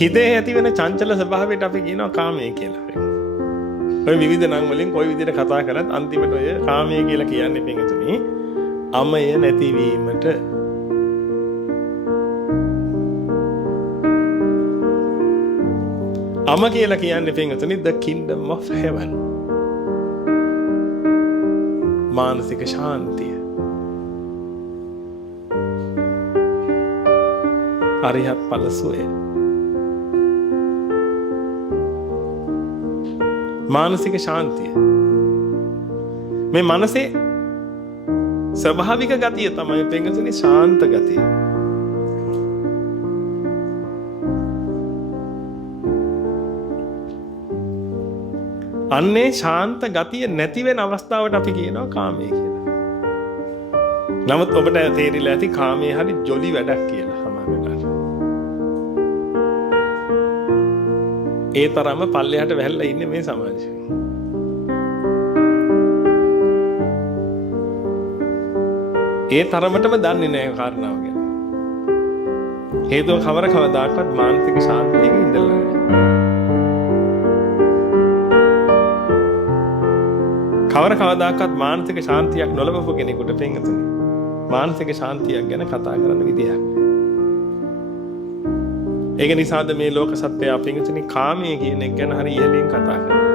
හිතේ ඇති වෙන චංචල ස්වභාවයට අපි කියනවා කාමය කියලා. ඔය විවිධ නම් වලින් කොයි විදිහට කතා කරත් අන්තිමට ඔය කාමය කියලා කියන්නේ පින්තුනි අමය නැතිවීමට. අම කියලා කියන්නේ පින්තුනි the kingdom of heaven. මානසික ශාන්තිය. අරිහත් ඵල සුවය. මානසික ශාන්තිය. මේ මනසේ ස්වභාවික ගතිය තමයි පින්තුනි ශාන්ත ගතිය. අන්නේ ශාන්ත ගතිය නැති වෙන අවස්ථාවට අපි කියනවා කාමය කියලා. නමුත් ඔබට තේරිලා ඇති කාමයේ හරි ජොලි වැඩක් කියලා සමහර වෙලාවට. ඒ තරම පල්ලෙහාට වැහැල්ලා ඉන්නේ මේ සමාජය. ඒ තරමටම දන්නේ නැහැ කාරණාව ගැන. හේතුව කවදාකවත් මානසික ශාන්තියක ඉඳලා නැහැ. කවදාකවත් මානසික ශාන්තියක් නොලබපු කෙනෙකුට පින්තුනි මානසික ශාන්තියක් ගැන කතා කරන්න විදියක් නැහැ. ඒක නිසාද මේ ලෝක සත්‍යය පින්තුනි කාමයේ කියන එක ගැන හරි ඉහළින් කතා කරන්නේ.